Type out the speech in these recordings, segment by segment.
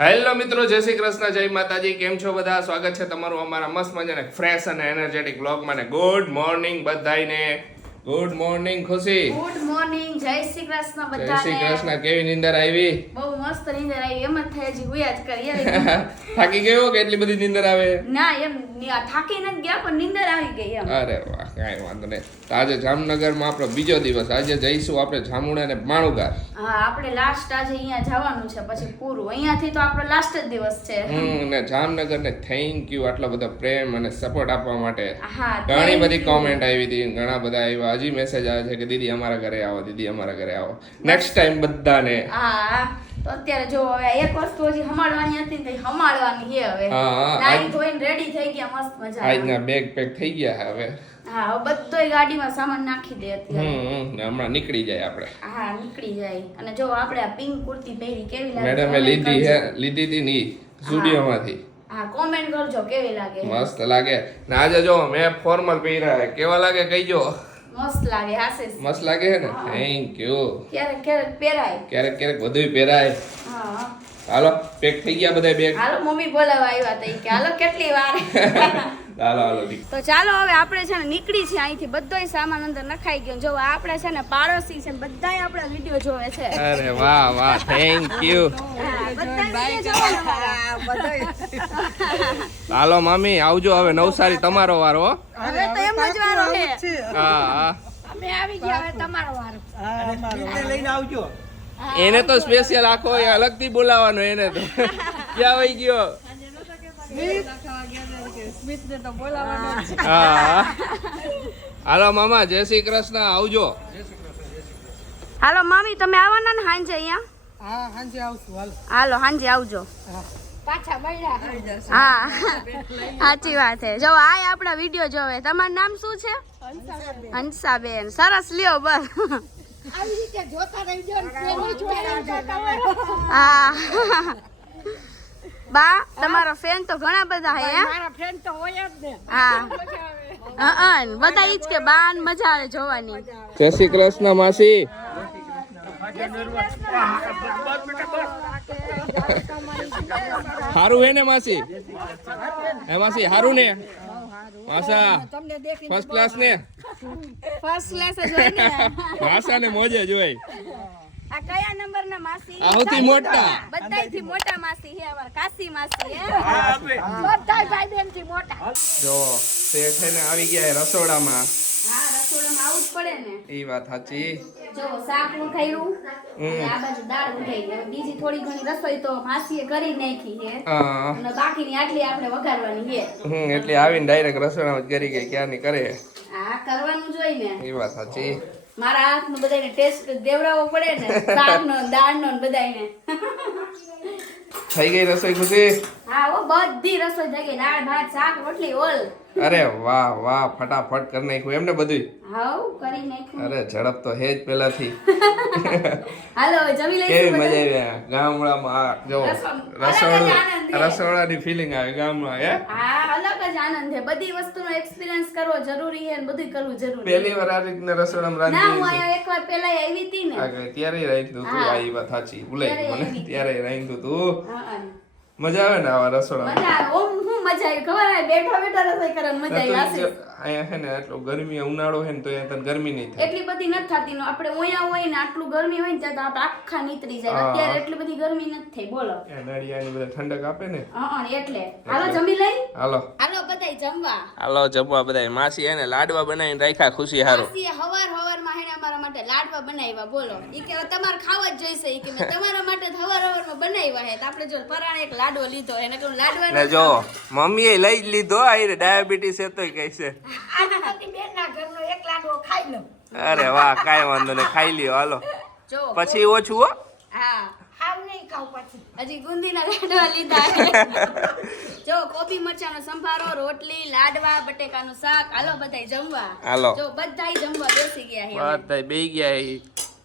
Hello મિત્રો, જય શ્રી કૃષ્ણ, જય માતાજી. કેમ છો બધા? સ્વાગત છે તમારું અમારા મસ્ત મજાના ફ્રેશ અને એનર્જેટિક બ્લોગમાં. ને ગુડ મોર્નિંગ બધાયને. ગુડ મોર્નિંગ ખુશી. ગુડ મોર્નિંગ, જય શ્રી કૃષ્ણ બધાને. જય શ્રી કૃષ્ણ. કેવી નીંદર આવી? બહુ મસ્ત નીંદર આવી. એમ જ થાય હજી હુયા જ કરીએ. થાકી ગયો કે એટલી બધી નીંદર આવે? ના, એમ થાકી નથી ગયા પણ નીંદર આવી ગઈ એમ. અરે વાહ, કાંઈ વાંધો નહીં. તો આજે જામનગરમાં આપણો બીજો દિવસ. આજે જઈશું આપણે જામુણા અને માણુગાર. હા, આપણે લાસ્ટ આજે અહીંયા જવાનું છે, પછી પૂરું. અહીંયાથી તો આપણો લાસ્ટ જ દિવસ છે. ને જામનગરને થેન્ક યુ આટલો બધો પ્રેમ અને સપોર્ટ આપવા માટે. હા, ઘણી બધી કોમેન્ટ આવી હતી, ઘણા બધા આવ્યા. હજી મેસેજ આવે છે કે દીદી અમારા ઘરે આવો, દીદી અમારા ઘરે આવો. નેક્સ્ટ ટાઈમ બધાને. હા, તો અત્યારે જો હવે એક વસ્તુ હજી હમાડવાની હતી ને હમાડવાની છે હવે. હા, નાઈ ધોઈને રેડી થઈ ગયા, મસ્ત મજા. આજના બેગ પેક થઈ ગયા હવે. હા, હવે બધોય ગાડીમાં સામાન નાખી દે અત્યારે. ને હમણાં નીકળી જાય આપણે. હા, નીકળી જાય. અને જો આપણે આ પિંક કુર્તી પહેરી કેવી લાગે? મેડમે લીધી હતી ની સ્ટુડિયોમાંથી. હા, કોમેન્ટ કરજો કેવી લાગે. મસ્ત લાગે. ને આજે જો મેં ફોર્મલ પહેર્યા છે, કેવા લાગે કહીજો. મસ્ત લાગે આશીષ. મસ્ત લાગે છે ને? Thank you. ક્યારેક ક્યારેક પહેરાય. ક્યારેક બધુંય પહેરાય. હા, હાલો પેક થઈ ગયા બધા બેગ. હાલો મમ્મી બોલાવા આવ્યા હતા કે હાલો કેટલી વાર. હાલો તો ચાલો હવે આપણે છે ને નીકળી છે અહીંથી. બધોય સામાન અંદર નખાઈ ગયો. જો આપણે છે ને પાડોશી છે, બધાય આપણા વિડિયો જોવે છે. અરે વાહ વાહ, થેન્ક યુ. હાલો મામી આવજો, હવે નવસારી તમારો વારો હો. હવે તો એમ જ વારો છે. હા, અમે આવી ગયા, હવે તમારો વારો. લઈને આવજો. એને તો સ્પેશિયલ આખો એ અલગથી બોલાવાનો એને તો. ક્યાં વહી ગયો? હા, હાલો મામા, જય શ્રી કૃષ્ણ, આવજો. હાલો મામી, તમે આવવાના ને હાંજે અહીંયા? હા, હાંજે આવશું. હાલો હાંજે આવજો. પાછા મળ્યા. હા, સાચી વાત છે. જો આ આપણા વિડિયો જોવે. તમારું નામ શું છે? હંસાબેન. સરસ લ્યો બસ. આવી રીતે જોતા રહેજો ને હા. બા, તમારો ફેન તો ઘણા બધા હે. મારા ફેન તો હોય જ ને. હા, બધા ઈ જ કે બા ને મજા આવે જોવાની. જય શ્રી કૃષ્ણ માસી. હારું હે ને માસી? હે માસી હારું ને? માસા ફર્સ્ટ ક્લાસ ને? ફર્સ્ટ ક્લાસ જ હોય ને. માસા ને મોજે જોઈ. આ કયા નંબર ના માસી? સૌથી મોટા. બધાયથી મોટા માસી હે અમાર કાશી માસી હે. બધાય ભાઈ બેન થી મોટા. જો શેઠ ને આવી ગયા રસોડામાં. હા, રસોડામાં આવું જ પડે ને. ઈ વાત સાચી. જો શાક ઉઠાયું અને આ બાજુ દાળ ઉઠાઈ. હવે બીજી થોડી ઘણી રસોઈ તો માસીએ કરી નાખી છે. હા. અને બાકીની આટલી આપણે વઘારવાની છે. એટલે આવીને ડાયરેક્ટ રસોડામાં જ કરી ગઈ, ક્યાંની કરે. આ કરવાનું જોઈ ને. ઈ વાત સાચી. મારા હાથનું બધાને ટેસ્ટ દેવડાવવો પડે ને. શાકનો, દાળનો ને બધાયને. થઈ ગઈ રસોઈ ખુશી? હા, ઓ બધી રસોઈ થઈ ગઈ. દાળ ભાત શાક રોટલી ઓલ. અરે વાહ વાહ, ફટાફટ કરી નાખ્યું એમને બધું. હાઉ કરી નાખ્યું. અરે ઝડપ તો હે જ પેલાથી. હાલો હવે જમી લઈશું. કેવી બધા? મજા આવી ગામડામાં. આ જો રસોડાની ફિલિંગ આવે ગામમાં. હે હા, અલગ જ આનંદ છે. બધી વસ્તુનો એક્સપિરિયન્સ કરવો જરૂરી છે અને બધું કરવું જરૂરી છે. પહેલી વાર આ રીતના રસોડામાં ના, હું રાંધી આયા એકવાર પહેલા આવી હતી ને. ત્યારે રાંધ્યું તું. આ ઈ વાત સાચી, ભૂલાઈ ગયું મને. ત્યારે રાંધ્યું તું. હા, મજા આવે ને આવા રસોડામાં. મજા આવે. ઓમ હું મજા આવી ખબર આવે બેઠા બેઠા રસોઈ કરવાની મજા આવી. આશીષ. અહીંયા છે ને આટલો ગરમી ઉનાળો છે ને તો અહીંયા તને ગરમી નહીં થાય. એટલી બધી નથી થતી. આપણે ઓયા હોય ને આટલું ગરમી હોય ને ત્યાં તો આપણે આખા નીતરી જાય. હા. અત્યારે એટલી બધી ગરમી નથી થઈ. બોલો. નડિયાની બધા ઠંડક આપે ને. હા, એટલે હાલો જમી લઈ. હાલો હાલો બધાય જમવા. હાલો જમવા બધા. માસી એને લાડવા બનાવીને રાખ્યા ખુશી હારું. માસીએ હવારમાં હેને અમારા માટે લાડવા બનાવ્યા. બોલો. ઈ કે તમારે ખાવા જ જોઈશે. ઈ કે મેં તમારા માટે હવારમાં બનાવ્યા હે. તો આપણે જો પરાણે એક લાડવો લીધો એને કહું લાડવા ને જો મમ્મીએ લઈ જ લીધો. આ ડાયાબિટીસ છે તોય કહે છે. અરે વાહ, કાંઈ વાંધો નહીં, ખાઈ લ્યો. હાલો જો પછી ઓછું હો. હા, હજી ગુંદીના લાડવા લીધા છે. જો કોબી મરચાનો સંભારો, રોટલી, લાડવા, બટેકાનું શાક. હાલો બધાય જમવા. હાલો. જો બધાય જમવા બેસી ગયા છે. બધા બેહી ગયા ઈ.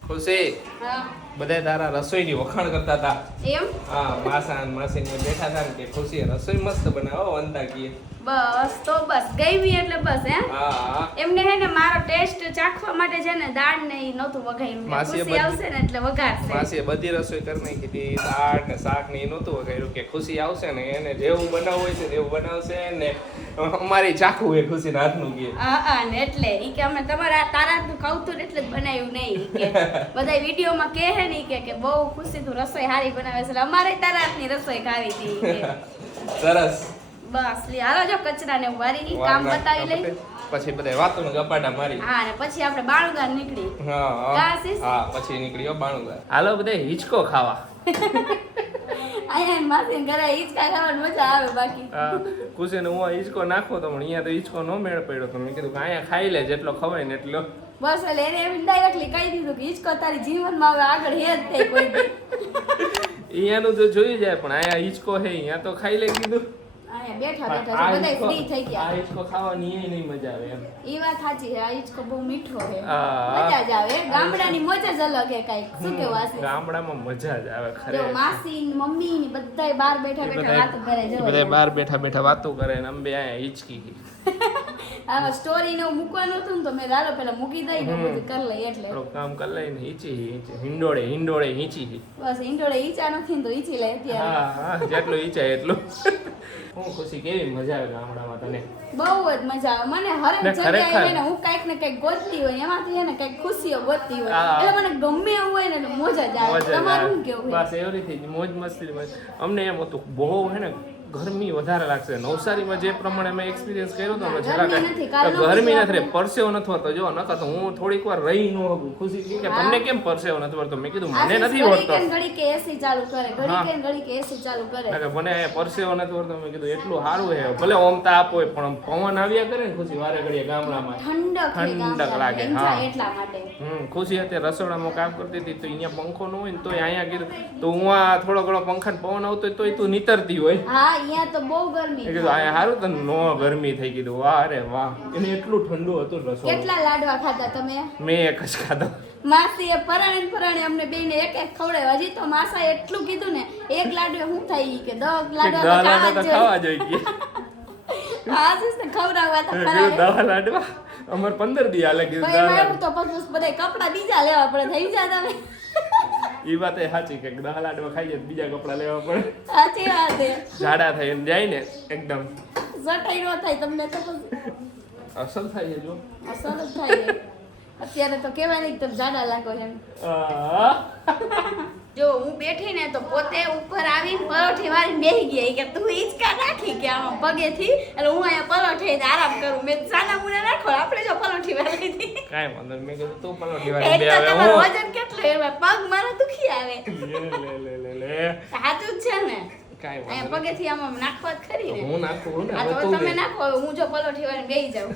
ખુશી હા, બધા તારા રસોઈની વખાણ કરતા હતા. એમ હા, માસા અને માસીને બેઠા હતા ને કે ખુશી રસોઈ મસ્ત બનાવો વંતા કીએ. બસ તો બસ ગઈ એટલે બસ હે હા એમને હે ને મારો ટેસ્ટ ચાખવા માટે છે ને દાળ ને ઈ નહોતું વઘાર્યું માસીએ ખુશી આવશે ને એટલે વઘારશે માસીએ બધી રસોઈ કરી નાખી હતી દાળ ને શાક ને એ નહોતું વગાડ્યું કે ખુશી આવશે ને એને જેવું બનાવવું હોય છે તેવું બનાવશે ને અમારી ચાખવું એ ખુશીના હાથનું કે હા ને એટલે ઈ કે અમે તમારા તારાનું ખાવતું એટલે જ બનાવ્યું નહીં કે બધા વિડીયોમાં કહે છે ને કે બહુ ખુશી તું રસોઈ સારી બનાવે છે અમારે તારા હાથની રસોઈ ખાવી હતી કે સરસ બસ લી હાલો જો કચરા ને વારી કામ બતાવી લઈ પછી બધા વાતો ને ગપાટા મારી હા ને પછી આપણે બાળુગાર નીકળી હા પછી નીકળ્યો બાણુગા હાલો બધા હિંચકો ખાવા અહીંયા માસી ઘરે હિંચકા ખાવાની મજા આવે બાકી ખુશી ને હું હિંચકો નાખો તો પણ અહીંયા તો હિંચકો નો મેળ પડ્યો તો મેં કીધું કે અહીંયા ખાઈ લે જેટલો ખવાય ને એટલો બસ એટલે એને એમ ડાયરેક્ટલી કહી દીધું કે હિંચકો તારી જીવનમાં હવે આગળ હે જ તે કોઈ દી. અહીંયાનું તો જોઈ જાય પણ અહીંયા હિંચકો હે અહીંયા તો ખાઈ લે કીધું અહીંયા બેઠા બેઠા બધા ફ્રી થઈ આ ગયા હિંચકો ખાવાની એ નહીં મજા આવે એમ એ વાત સાચી છે આ હિંચકો બહુ મીઠો છે હા. મજા જ આવે ગામડાની મોજ જ અલગ છે કાંઈક શું કેવું આશી ગામડામાં મજા જ આવે જો ખરે માસી ને મમ્મી ને બધાય બહાર બેઠા બેઠા વાતો કરે જો બધા બહાર બેઠા બેઠા વાતો કરે ને અંબે અહીંયા હિંચકી આમાં સ્ટોરી ને એવું મૂકવાનું હતું ને તો મેં લાલો પેલા મૂકી દઈ ને બધું કરી લઈ એટલે થોડું કામ કરી લઈને હિંચી હિંડોળે હિંડોળે હિંચી બસ ઈંડોળે ઈચા નથી ને તો ઈચી લે અત્યારે હા હા જેટલું ઈચ્છાય એટલું હું ખુશી કેવી મજા આવે ગામડામાં તને બહુ જ મજા આવે મને હરેક ને જગ્યાએ ખરેખર. છે ને હું કાંઈક ને કાંઈક ગોતતી હોય એમાંથી છે ને કાંઈક ખુશીઓ ગોતતી હોય હા. એટલે મને ગમે એવું હોય ને એટલે મોજ જ આવે મોજ જ આવે. તમારું શું કેવું છે બસ એવી રીતે મોજ મસ્તી અમને એમ હતું બહુ હે ને ગરમી વધારે લાગશે નવસારીમાં જે પ્રમાણે મેં એક્સપિરિયન્સ કર્યો હતો ને જરા ગરમી નથી, કાંઈ કાલનો ગરમી દિવસ નથી રે પરસેવો નથી વળતો જો નકર તો હું થોડીક વાર રહી ન શકું ખુશી કહે કે તમને કેમ પરસેવો નથી વળતો મેં કીધું મને નથી વળતો ઘડી કે એસી ચાલુ કરે ઘડી કે એસી ચાલુ કરે કારણ કે મને પરસેવો નથી વળતો મેં કીધું એટલું સારું છે ભલે ઓમ તાપ હોય પણ પવન આવ્યા કરે ને ખુશી વારે ઘડીએ ગામડામાં ઠંડક ઠંડક લાગે, હા. એટલા માટે ખુશી અત્યારે રસોડામાં કામ કરતી હતી તો અહીંયા પંખો ન હોય ને તોય અહીંયા કીધું તો હું આ થોડો ઘણો પંખા પવન આવતો હોય તોય તું નીતરતી હોય હા અહીંયા તો બહુ ગરમી મેં કીધું અહીંયા સારું તને નો ગરમી થઈ કીધું વાહ અરે વાહ એને એટલું ઠંડુ હતું રસોડું કેટલા લાડવા ખાધા તમે મેં એક જ ખાધો માસીએ પરાણે અમને બેને એક એક ખવડાવ્યા હજી તો માસા એટલું કીધું ને એક લાડવે શું થાય ઈ કે 10 લાડવા તો લાડવા તો ખાવા જોઈએ આશીષ ને ખવડાવવા હતા મેં કીધું પરાણે 10 લાડવા અમારે 15 દી હાલે કીધું ભાઈ 10 એમાં એવું તો પછી બધા કપડા બીજા લેવા પડે થઈ જાય તમે એ વાત એ સાચી કે 10 લાડવા ખાઈએ તો બીજા કપડા લેવા પડે સાચી વાત છે જાડા થઈને જાય ને એકદમ સટાઈ નો થાય તમને તો પછી અસર થાય છે જો અસર જ થાય અત્યારે તો કહેવાય નહીં કે તમે જાડા લાગો એમ આ. જો હું બેઠી ને તો પોતે ઉપર આવીને પરોઠી વાળીને બેસી ગયા કે તું હિંચકા નાખી કે આમાં પગેથી એટલે હું અહીંયા પરોઠી આરામ કરું મેં સાના મુના નાખો આપણે જો પરોઠી વાળી હતી કાંઈ વાંધો નહીં. મેં કીધું તું પલોઠી વાળી એક બે તો આવે તમારું હું વજન કેટલું એમાં પગ મારો દુખી આવે લે સાચું જ છે ને કાંઈ વાંધો અહીંયા પગેથી આમાં નાખવા જ ખરી ને હું નાખું ને આ હવે તો તું તમે દે. નાખો હવે હું જો પલોઠી વાળીને બેસી જાઉં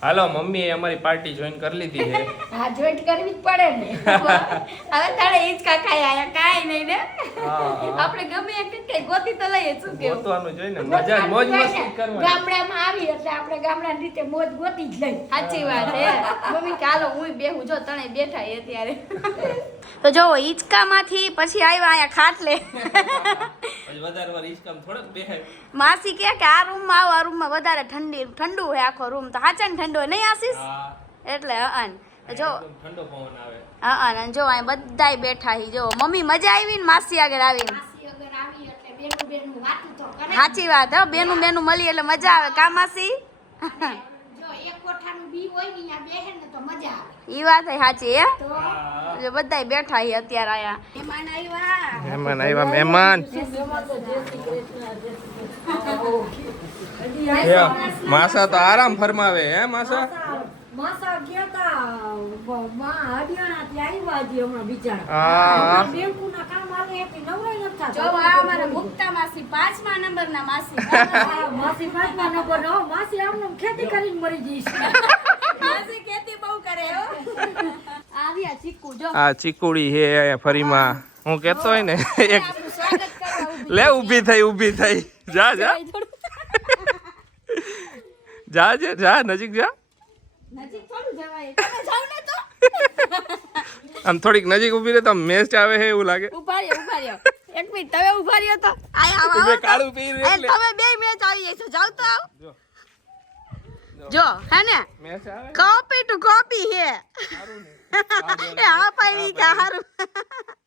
હાલો મમ્મીએ અમારી પાર્ટી જોઈન કરી લીધી છે હા જોઈન્ટ કરવી જ પડે ને હવે તારે હિંચકા ખાઈ આયા કાંઈ નહીં ને હા. આપણે ગમે એક કઈ ગોતી તો લઈએ શું કેવું ગોતવાનું જોઈને મજા મોજ મસ્તી કરવાની ગામડામાં આવી એટલે આપણે ગામડાની રીતે મોજ ગોતી જ લઈ સાચી વાત હે મમ્મી કે હાલો હું બેહું જો તણે બેઠા એ અત્યારે તો જો હિંચકામાંથી પછી આવ્યા અહીંયા ખાટલે પછી વધારે વાર હિંચકામ થોડોક બેહાય માસી કે આ રૂમમાં આવો આ રૂમમાં વધારે ઠંડુ હોય આખો રૂમ તો હાચા ને ઠંડુ હોય નહીં આશીષ હા એટલે અન જો એકદમ ઠંડો પવન આવે અને જો અહીં બધાય બેઠા હી જો મમ્મી મજા આવી ને માસી આગળ આવીને સાચી વાત હો બેનું બેનું મળી એટલે મજા આવે કા માસી ઈ વાત હે સાચી હે જો બધાય બેઠા હી અત્યારે આયા મહેમાન આવ્યા મહેમાન માસા તો આરામ ફરમાવે હે માસા માસા ગયા તા માં હરિયાણાથી આવ્યા છે હમણાં બિચારા હા બેંકુના કામ આવે એટલે નવરાઈ નથી થતા. જો આ અમારા મુક્તા માસી 5મા નંબરના માસી હા, માસી પાંચમા નંબર નો માસી આમને આમ ખેતી કરીને મરી જઈશ. માસી ખેતી બહુ કરે હો આવ્યા ચીકુ જો આ ચીકુડી હે ફરીમાં હું કેતો હોય ને એક આપણું સ્વાગત કરવા ઊભી લે ઊભી થઈ જા જા જા નજીક જા નજીક થોડું જવાય તમે જાવ ને તો આમ થોડીક નજીક ઊભી રહે તો મેચ આવે છે એવું લાગે ઉભા રહ્યો એક મિનિટ તમે ઉભા રહ્યો તો આવો મેં કાળું પહેર્યું એટલે. તમે બે મેચ આવી જશો જાવ તો આવો. જો હે ને મેચ આવે કોપી ટુ કોપી હે સારું ને. એ હા પાડી કે હારું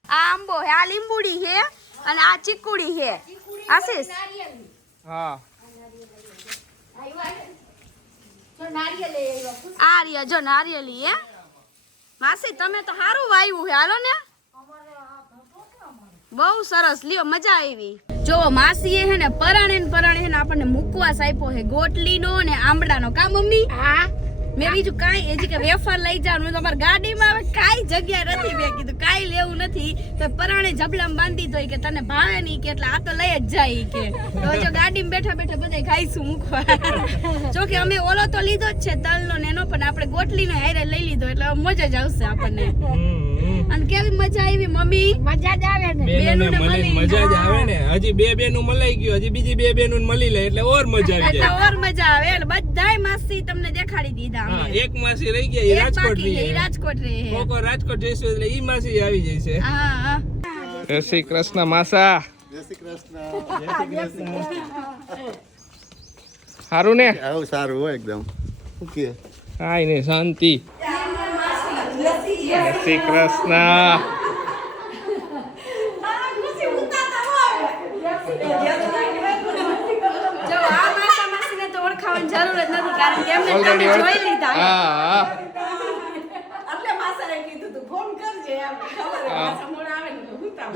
આ આંબો હે આ લીંબુડી હે અને આ ચીકુડી હે આશીષ હા આ રહ્યા જો નારિયેલી હે માસી તમે તો સારું વાવ્યું હે હાલો ને બહુ સરસ લ્યો મજા આવી જો માસી હે ને પરાણે હે ને આપણને મુકવાસ આપ્યો હે ગોટલીનો ને આંબળાનો કા મમ્મી હા મેં બીજું કાંઈ હજી કે વેફર લઈ જાવ તમારી ગાડીમાં હવે કાંઈ જગ્યા નથી મેં કીધું કાંઈ લેવું નથી તો પરાણે જબલામાં બાંધી દો કે તને ભાવે નહીં કે એટલે આ તો લઈ જ જાય કે તો જો ગાડીમાં બેઠા બેઠા બધા ખાઈશું મૂકવા જો કે અમે ઓલો તો લીધો જ છે તલનો ને એનો પણ આપણે ગોટલીનો હારે લઈ લીધો એટલે મજા જ આવશે આપણને અને કેવી મજા આવી મમ્મી મજા જ આવે ને બેનોને મળીને મજા જ આવે ને હજી બે બેનું મલાઈ ગયું હજી બીજી બે બેનું મળી લે એટલે ઓર મજા આવી એટલે જાય ઓર મજા આવે એટલે બધાય માસી તમને દેખાડી દીધા હા અમે એક માસી રહી ગયા ઈ એક રાજકોટ બાકી છે, રહી ઈ રાજકોટ રહે છે. કોકો રાજકોટ જઈશું એટલે ઈ માસી આવી જાય છે હા હા જય શ્રી કૃષ્ણ માસા જય શ્રી કૃષ્ણ સારું ને આવું સારું હોય એકદમ ઓકે કાંઈ નહીં શાંતિ જય શ્રી કૃષ્ણ જો આ માસા માસીને તો ઓળખાવાની જરૂર જ નથી કારણ કે એમને ઓલરેડી તમે જોઈ લીધા હે. હા એટલે માસાએ કીધું તું ફોન કરજે એમ ખબર હે માસા મોડા આવે ને તો હુતા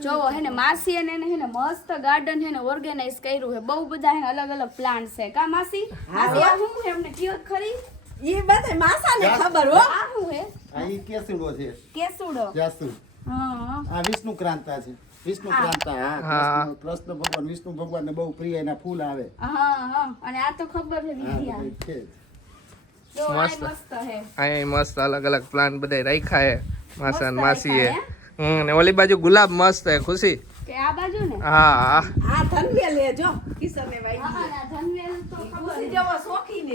જોવો હે ને માસી એને હે ને મસ્ત ગાર્ડન હે ને ઓર્ગેનાઇઝ કર્યું હે બહુ બધા હે ને અલગ અલગ પ્લાન્ટ છે કા માસી માસી આ શું હે અમને કયો ખરી ઈ બધે માસાને ખબર હો આ શું હે આ ઈ કેસુડો છે કેસુડો જાસુ હા આ વિષ્ણુ ક્રાંતા છે વિષ્ણુ ક્રાંતા હા. હા કૃષ્ણ ભગવાન વિષ્ણુ ભગવાનને બહુ પ્રિય એના ફૂલ આવે હા હા અને આ તો ખબર છે વિદ્યા હા છે જો આ મસ્ત. મસ્ત હે અહીંયા મસ્ત અલગ અલગ પ્લાન બધા રાખ્યા હે માસા ને મસ્ત માસી હે રાખ્યા ને ઓલી બાજુ ગુલાબ મસ્ત હે ખુશી કે આ બાજુ ને હા આ ધનવે લેજો કિસને વાઈ હા ના ધનવેલ તો ખબર ખુશી છે. જેવો શોખી ને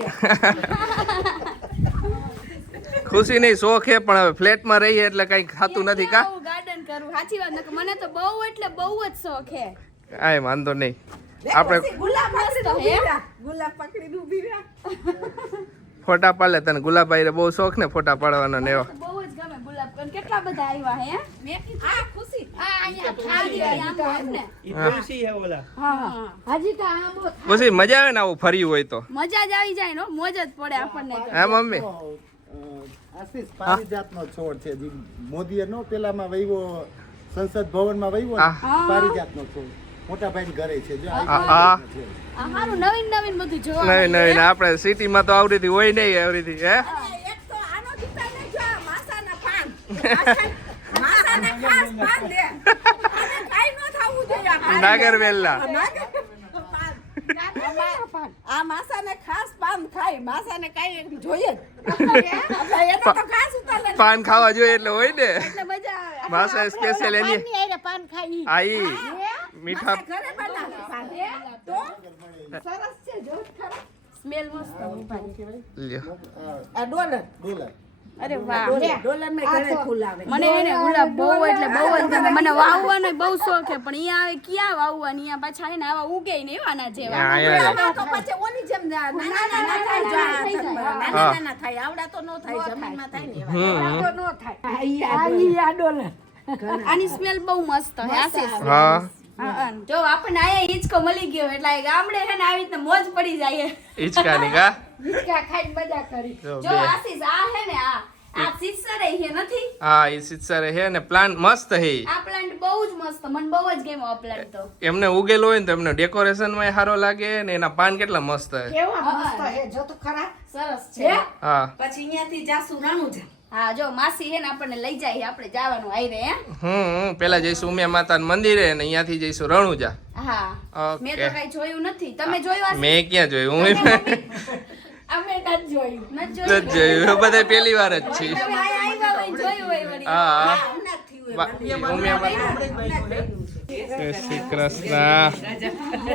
ખુશી નહીં શોખ હે પણ હવે ફ્લેટમાં રહીએ એટલે કઈ ખાતું નથી કા આવું ગાર્ડન કરું સાચી વાત નકર મને તો બહુ એટલે બહુ જ શોખ હે કાંઈ વાંધો નહીં આપણે આપણે ગુલાબ મસ્ત પકડી હે. ઊભી રહ્યા. ગુલાબ પકડી ઊભી રહ્યા. ફોટા પાડે તને ગુલાબભાઈ બહુ શોખ ને ફોટા પાડવાનો ને એવો બહુ જ ગમે ગુલાબ પણ કેટલા બધા આવ્યા હે મેં કીધું આ ખુશી આ અહીંયા ખાલી આંબો એમ ને હા હજી તો આંબો ખુશી મજા આવે ને આવું ફર્યું હોય તો મજા જ આવી જાય ને હો, મોજ જ પડે આપણને તો. હે મમ્મી આશીષ પારિજાતનો છોડ છે જે મોદીએ નો પેલામાં વહીવો સંસદ ભવનમાં વહીવો ને હા. પારિજાતનો છોડ મોટા ભાઈ ઘરે છે જો આ હા. પારિજાતનો છે. આ હારું નવીન નવીન બધું જોવા નવીન મળે, નવીન હે? આપણે સિટીમાં તો આવડીથી હોય નહીં આવડીથી હે એક તો આનો દીકરા ને જો આ માસાના પાન માસાને ખાસ પાન દે અને કાઈ નો થાવું જોઈએ આ પાન. નાગરવેલના આ માસાને ખાસ પાન ખાય માસાને કાઈ જોઈએ જ આપણે એને તો ખાસ ઉતારે પાન ખાવા જોઈએ એટલે હોય ને એટલે મજા આવે માસા સ્પેશિયલ એની પાન ખાઈ આઈ મીઠા ઘરે બનાવે પાન તો સરસ છે જો ખરા સ્મેલ મસ્ત આવે ભાઈ. લ્યો આ ડોલર ડોલર અરે વાહ ડોલર ને ઘરે ફૂલ આવે મને એને ગુલાબ બહુ એટલે બહુ જ ગમે મને વાવવાનો બહુ શોખ છે પણ અહીંયા આવે ક્યાં વાવવાની અહીંયા પાછા હે ને આવા ઉગે ને એવાના જેવા અહીંયા આમાં તો પછી ઓની જેમ નાના નાના થાય જો આ જન્મમાં. નાના નાના થાય આવડા તો નો થાય જમીનમાં થાય ને એવા. આવડા તો નો થાય આ ડોલર આની સ્મેલ બહુ મસ્ત હે આશીષ હા હા જો આપણને આયા હિંચકો મળી ગયો એટલે આ ગામડે હે ને આવી રીતના મોજ પડી જાય હિચકાની કા હિંચકા ખાઈને મજા કરી જો જો બે. આશીષ આ હે ને આ સિસ્ટર હે નથી હા એ સિત્સર હે ને પ્લાન્ટ મસ્ત હે આ પ્લાન્ટ બહુ જ મસ્ત મને બહુ જ ગમ્યો આ પ્લાન્ટ તો એમને ઉગેલો હોય ને તો એમને ડેકોરેશન માં સારો લાગે ને એના પાન કેટલા મસ્ત હે કેવા મસ્ત હે જો તો ખરા સરસ છે હે? હા પછી અહીંયાથી જાસુ રાણું છે હા જો માસી હે ને આપણને લઈ જાય આપણે જવાનું આઈ રે પેલા જઈશું ઉમિયા માતાના મંદિરે ને અહીંયાથી જઈશું રણુજા હા મેં તો ઓકે કઈ જોયું નથી તમે જોયું આશીષ? મેં ક્યાં જોયું હું અમે નથી જોયું નથી નથી જોયું બધા પહેલી વાર જ છે તમે આયા આવ્યા હોય જોયું હોય વળી હા હમણાં જ થયું હોય. ઉમિયા માતા જય શ્રી કૃષ્ણ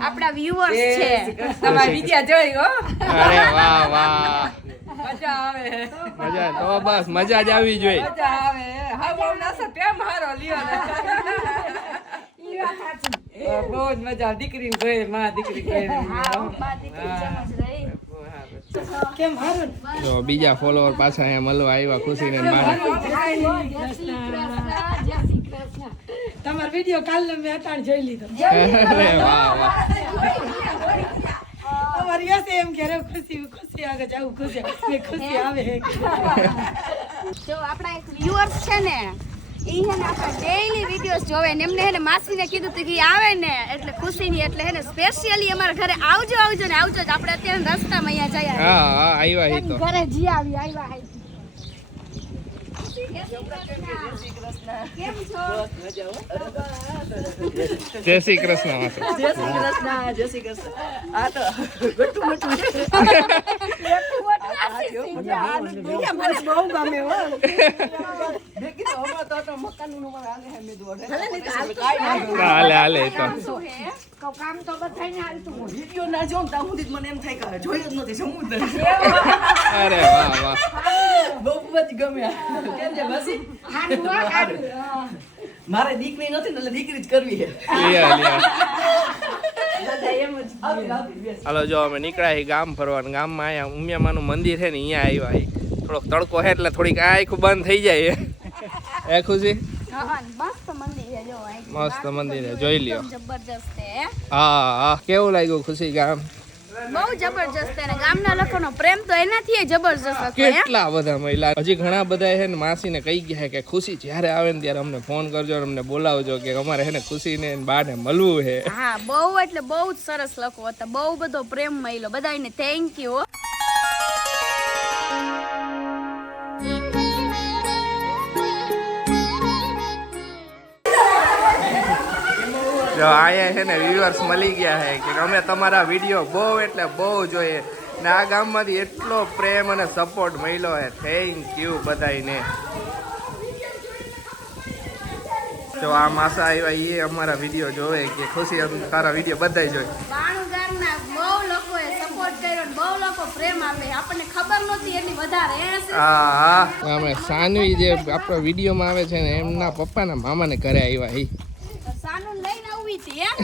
આપણા વ્યુઅર્સ છે અરે વાહ વાહ મજા તો બસ મજા જ આવી જોઈએ. તો બીજા ફોલોવર પાછા અહીંયા મળવા આવ્યા ખુશીને મારા. તમારો વિડિયો કાલ મેં અટાણ જોઈ લીધો. અરે વાહ વાહ. અમારી યસ એમ કે રે ખુશી આગળ જાવ ખુશી આવે. જો આપણા એક વ્યુઅર્સ છે ને ઈ હે ને આપણા ડેઈલી વિડિયોઝ જોવે ને એમને હે ને માસીને કીધું તું કે ઈ આવે ને એટલે ખુશીની એટલે હે ને સ્પેશિયલી અમારા ઘરે આવજો ને આવજો જ. આપણે અત્યારે રસ્તામાં અહીંયા જયા હા હા આવ્યા હી તો. ઘરે જી આવ્યા કેમ છો? જય શ્રી કૃષ્ણ માતા. મને બહુ ગમે હો. હાલે હાલે એ તો. કામ તો બધાને હાલતું હોય. અરે વાહ વાહ. મારે દીકરી નથી ને એટલે દીકરી જ કરવી છે. લ્યા લ્યા. હાલો જો અમે નીકળ્યા છીએ ગામ ફરવાનું. ગામમાં અહીંયા ઉમિયામાનું મંદિર છે ને અહીંયા આવ્યા છીએ. થોડોક તડકો છે એટલે થોડીક આંખ બંધ થઈ જાય. એ ખુશી હા મસ્ત મંદિર છે જો મસ્ત મંદિર છે જોઈ લ્યો. જબરજસ્ત છે હા હા કેવું લાગ્યું ખુશી ગામ? બહુ જબરજસ્ત છે ને ગામના લોકોનો પ્રેમ તો એનાથી જબરજસ્ત હતો. કેટલા બધા મહિલા હજી ઘણા બધા છે ને માસીને કહી ગયા કે ખુશી જ્યારે આવે ને ત્યારે અમને ફોન કરજો અમને બોલાવજો કે અમારે છે ને ખુશીને બાને મળવું છે. હા બહુ એટલે બહુ જ સરસ લોકો હતા. બહુ બધો પ્રેમ મળ્યો બધાને. Thank you. જો અહીંયા છે ને વ્યુઅર્સ મળી ગયા છે કે અમે તમારા વિડીયો બહુ એટલે બહુ જોઈએ ને આ ગામમાંથી એટલો પ્રેમ અને સપોર્ટ મળ્યો છે. થેન્ક યુ બધાને. જો આ માસા આવ્યા એ અમારા વિડીયો જોવે કે ખુશી તારા વિડીયો બધા જોઈ. બાણુગારના બહુ લોકોએ સપોર્ટ કર્યો ને બહુ લોકો પ્રેમ આપે. આપણને ખબર નહોતી એટલી વધારે. હા હા અમે સાનવી જે આપણા વિડીયોમાં આવે છે ને એમના પપ્પાના મામાને ઘરે આવ્યા એ. સાનું લઈને આવી હતી એમ.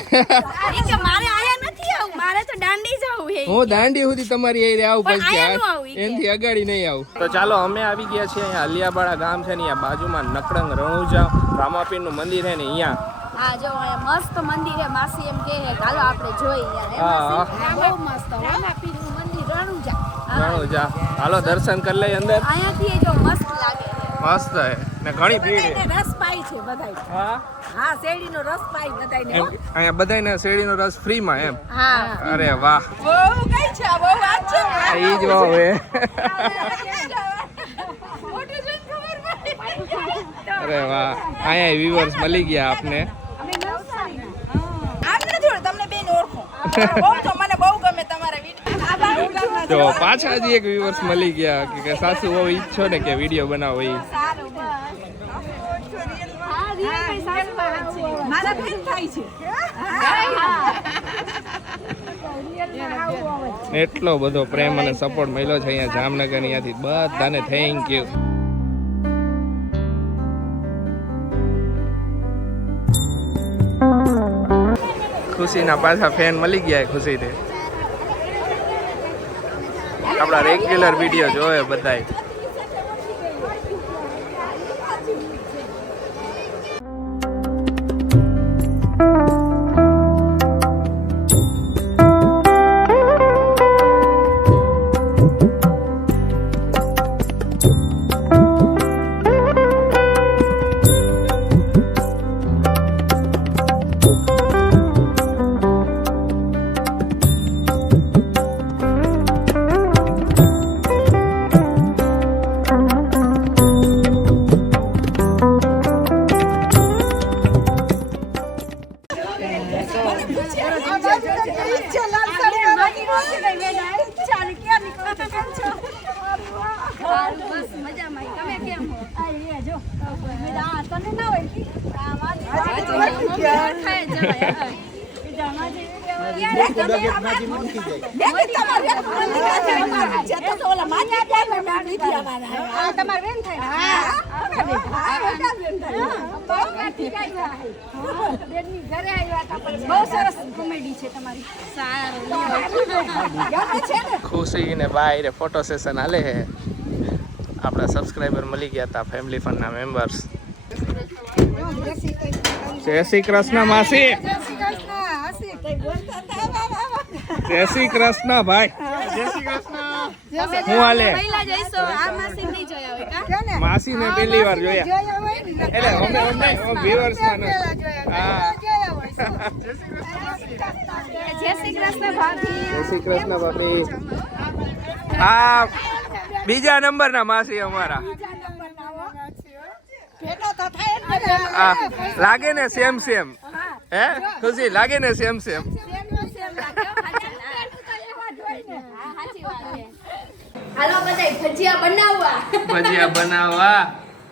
ઈ કે મારે આયા નથી આવું. મારે તો દાંડી જવું છે. હું દાંડી સુધી તમારી એ આવું પણ આયા નો આવું ઈ કે. એનથી અગાડી નહીં આવું. તો ચાલો અમે આવી ગયા છીએ અહીંયા અલિયાબાડા ગામ છે ને અહીંયા બાજુમાં નકડંગ રણુજા રામાપીરનું મંદિર છે ને અહીંયા. હા જો અહીંયા મસ્ત મંદિર છે. માસી એમ કહે છે ચાલો આપણે જોઈ યાર. હા બહુ મસ્ત રામાપીરનું મંદિર રણુજા. રણુજા હાલો દર્શન કરી લઈએ અંદર. અહીંયાથી જો મસ્ત લાગે છે. મસ્ત છે ને ઘણી ભીડ છે. રસ પાઈ છે બધાય. હા હા શેરડીનો રસ પાઈ બધાયને. એમ અહીંયા બધાને શેરડીનો રસ ફ્રીમાં એમ. હા અરે વાહ બહુ કઈ છે બહુ વાત છે. ઈ જ વાહ હવે. અરે વાહ અહીંયા વ્યુઅર્સ મળી ગયા આપને. તમને બેન ઓળખો બહુ તો મને બહુ ગમે તમારા વિડીયો. તો પાછા જ એક વ્યુઅર્સ મળી ગયા કે સાસુ બહુ ઈચ્છો ને કે વિડીયો બનાવો ઈ. મારા બેન થાય છે. એટલો બધો પ્રેમ અને સપોર્ટ મળ્યો છે અહીંયા જામનગર અહીંયાથી બધાને થેન્ક યુ. ખુશીના પાછા ફેન મળી ગયા ખુશીને. આપણા રેગ્યુલર વિડીયો જોવે બધાય. બસ મજામાં. તમે કેમ હો? તને ના હોય બગેટમાંથી મૂકી જાય. બહુ સરસ કોમેડી છે તમારી. ખુશી ને બાય ફોટો સેશન હાલે છે. આપણા સબસ્ક્રાઈબર મળી ગયા હતા ફેમિલી ફંડના મેમ્બર્સ. જય શ્રી કૃષ્ણ માસી. જય શ્રી કૃષ્ણ ભાઈ. જય શ્રી કૃષ્ણ. હું હાલે પહેલા જઈશું આ માસી નહીં જોયા હોય કા માસી ને પહેલી વાર જોયા એટલે અમે viewers માં હા જય શ્રી કૃષ્ણ ભાભી. જય શ્રી કૃષ્ણ ભાભી. આ બીજા નંબરના માસી અમારા. આ લાગે ને સેમ સેમ હે ખુશી લાગે ને સેમ સેમ. હાલો બધાય ભજીયા બનાવવા. ભજીયા બનાવવા.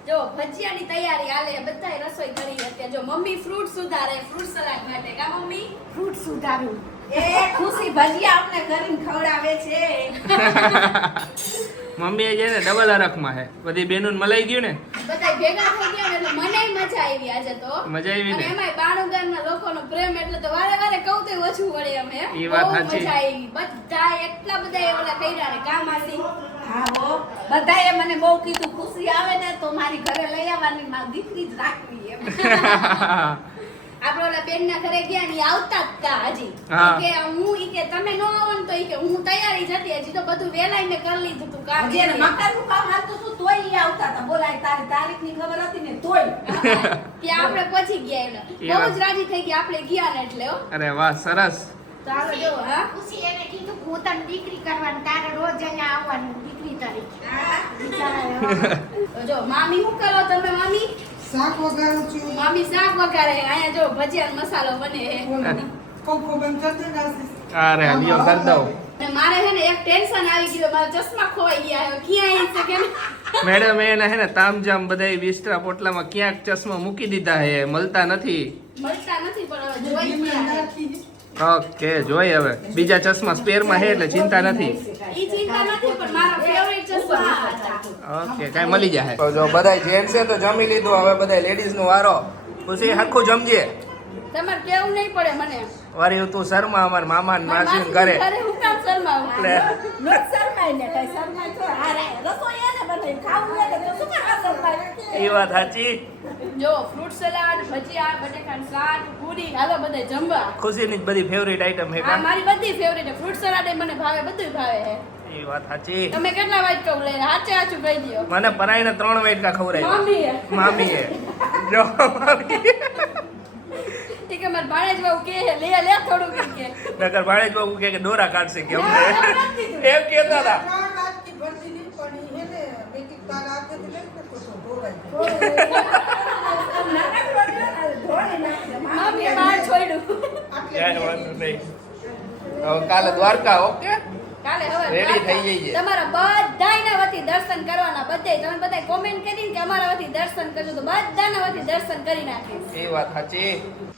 જો ભજીયાની તૈયારી હાલે બધાય રસોઈ કરી અત્યારે. જો મમ્મી ફ્રૂટ સુધારે ફ્રૂટ સલાડ માટે કા મમ્મી ફ્રૂટ સુધારું એ ખુશી ભજીયા અમને કરીને ખવડાવે છે. મમ્મી છે ને ડબલ હરખમાં છે બધી બેનું મલાઈ ગયું ને બધાય ભેગા થઈ ગયા ને એટલે મને મજા આવી આજે તો. મજા આવી ને અને એમાંય બાણુગામના લોકોનો પ્રેમ એટલે તો વારે વારે કહું તો ઓછું વળે એમ હે. ઈ વાત બહુ સાચી. મજા આવી બધા એટલા બધા ઓલા કર્યા ને કામ આસી. હા હો બધાએ મને બહુ કીધું ખુશી આવે ને તો મારી ઘરે લઈ આવવાની મારી દીકરી જ રાખવી એમ. આપણે ઓલા બેનના ઘરે ગયા ને ઈ આવતા જ તા હજી. હા. ઈ કે હું ઈ કે તમે નો આવો ને તો ઈ કે હું તૈયારી જ હતી હજી તો બધું વેલાઈ મેં કરી લીધું તું કામ. હજી એને મકાનનું કામ હાલતું હતું તોય ઈ આવતા હતા બોલાય તારી તારીખની ખબર હતી ને તોય ત્યાં આપણે પહોંચી ગયા એટલે બહુ જ રાજી થઈ ગયા આપણે ગયા ને એટલે હો. અરે વાહ સરસ. તો હાલો જો હા ખુશી એને કીધું કે હું તને દીકરી કરવાની તારે રોજ અહીંયા આવવાનું દીકરી તરીકે. તો જો મામી શું કરો તમે મામી? શાક વઘારું છું. મામી શાક વઘારે અહીંયા જો ભજીયા મસાલો બને હે. પંખો બંધ કરી દે નાસી. અરે લ્યો કર દઉં. અને મારે હે ને એક ટેન્શન આવી ગયું મારા ચશ્મા ખોવાઈ ગયા હવે ક્યાં છે કેમ મેડમ એને હે ને તામજામ બધાય વિસ્તરા પોટલામાં ક્યાંક ચશ્મા મૂકી દીધા હે મળતા નથી. મળતા નથી પણ હવે જોઈ ગયા ઓકે જોઈ હવે બીજા ચશ્મા સ્પેરમાં હે એટલે ચિંતા નથી. ઈ ચિંતા નથી પણ મારા ફેવરિટ ચશ્મા હતા. ઓકે કાઈ મળી જાય. તો જો બધાય જેન્ટ્સ છે તો જમી લીધું હવે બધાય લેડીઝ નો વારો. ખુશી હરખું જમજે. તમારે કેવું નહીં પડે મને. વારી તું શર્મા અમાર મામા ને માસી ને ઘરે ઘરે હું કામ શરમાવું? એટલે નો શરમાય ને કઈ શરમાય તો હારે રસોઈ એને બનાવી ખાવું એને તો શું કરવા શરમાય. એ વાત સાચી. જો ફ્રૂટ સલાડ ભજીયા બટેકાનું શાક પૂરી હાલો બધે જમવા. ખુશીની જ બધી ફેવરિટ આઈટમ હે આ કા. મારી બધી ફેવરિટ ફ્રૂટ સલાડ મને ભાવે બધું ભાવે હે. એ વાત સાચી. તમે કેટલા વાટ કહું લે હાચે હાચું કહી દયો. મને પરાઈને 3 વાટકા ખવડાવ્યા. મમ્મી હે. મામી હે જો મામી ઠીક હે માર ભાણેજ બહુ કે હે લે લે થોડું કે નકર ભાણેજ બાબુ કે દોરા કાઢશે કે અમને એમ કહેતા હતા. 3 વાટકી ભરતી નહીં પડી હે ને બેટી તારા હાથેથી લઈ ને તો ઢોળાય. મમ્મી બહાર છોડ્યું. ક્યાંય વાંધો નહીં. હવે કાલે દ્વારકા ઓકે કાલે હવે રેડી થઈ જઈએ. તમારા બધાયના વતી દર્શન કરવાના બધાય તમે બધાય કોમેન્ટ કરીને કે અમારા વતી દર્શન કરજો તો બધાના વતી દર્શન કરી નાખીશ. એ વાત સાચી.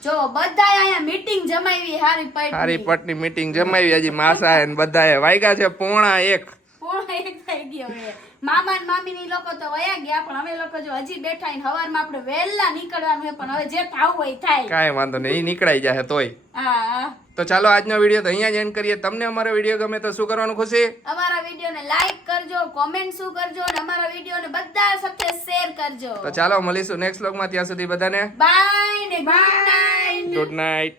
જો બધાય અહીંયા મીટિંગ જમાવી હારી હારી પડી. પટની મીટિંગ જમાવી હજી માસા હે ને બધાએ વાગ્યા છે 1:30. પોણા એક થઈ ગયો હવે. મામા ને મામી ની લોકો તો વયા ગયા પણ અમે લોકો જો હજી બેઠા ને હવારમાં આપણે વહેલા નીકળવાનું છે પણ હવે જે થાવું હોય થાય. કાંઈ વાંધો નહીં ઈ નીકળાઈ જાય તોય. હા તો ચાલો આજનો વિડીયો તો અહીંયા જ એન્ડ કરીએ. તમને અમારો વિડીયો ગમે તો શું કરવાનું ખુશી? અમારા વિડીયોને લાઈક કરજો કોમેન્ટ શું કરજો અને અમારા વિડીયોને બધા સાથે શેર કરજો. તો ચાલો મળીશું નેક્સ્ટ વ્લોગમાં. ત્યાં સુધી બધાને બાય ને ગુડ નાઇટ. Good night.